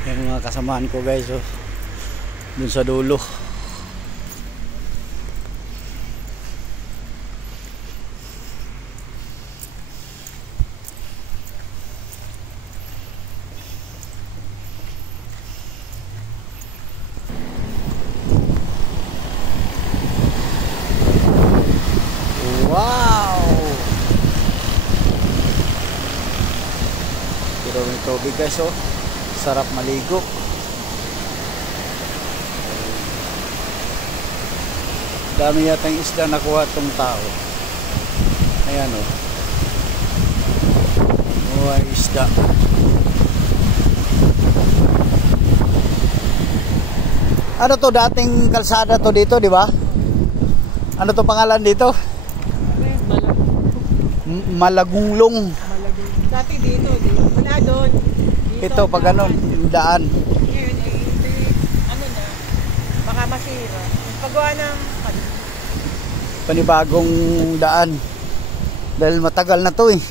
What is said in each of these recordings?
Yung mga kasamaan ko guys, oh, dun sa dulo. Wow! Pero may tubig guys, oh. Sarap maligo. Dami yatang isda nakuha tong tao. Ayan, oh. Oh, isda. Ano to, dating kalsada to dito, di ba? Ano to pangalan dito? Malagunglong. Dati dito. Wala doon. Ito pag ganun, yung daan. Ngayon ano na, baka masira. Paggawa ng Panibagong daan. Dahil matagal na to eh.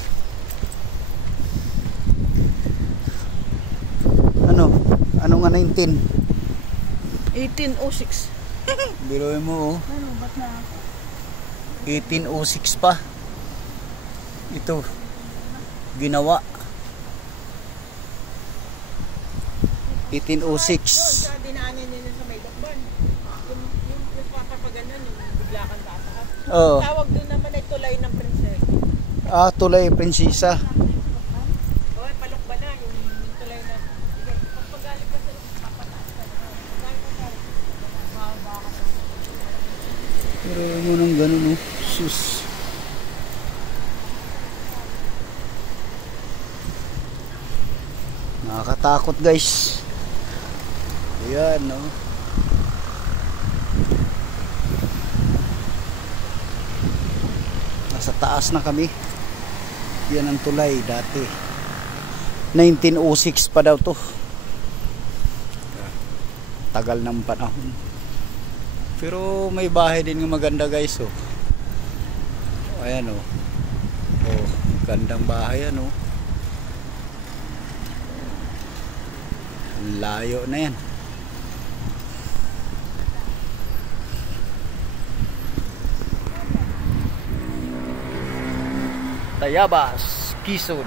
Ano nga 19? 1806. Biruin mo, oh. Ano, ba't na? 1806 pa. Ito ginawa 1806. Dinaanan nila sa may Dakban. Yung papapaganan, yung bigla kang tataas. Oo. Tawag doon naman ay tulay ng prinsesa. Ah, tulay prinsesa. Oy, palukba na yung tulay na. Pag galing ka sa papataas ka na. Pero mo nang ganun, oh. Sus. Nakakatakot guys. Ayan, no. Nasa taas na kami. Yan ang tulay dati. 1906 pa daw to. Tagal ng panahon. Pero may bahay din ng maganda guys, oh. Ayan, oh. Oh, gandang bahay, ano. Layo na yan. Tayabas, Quezon.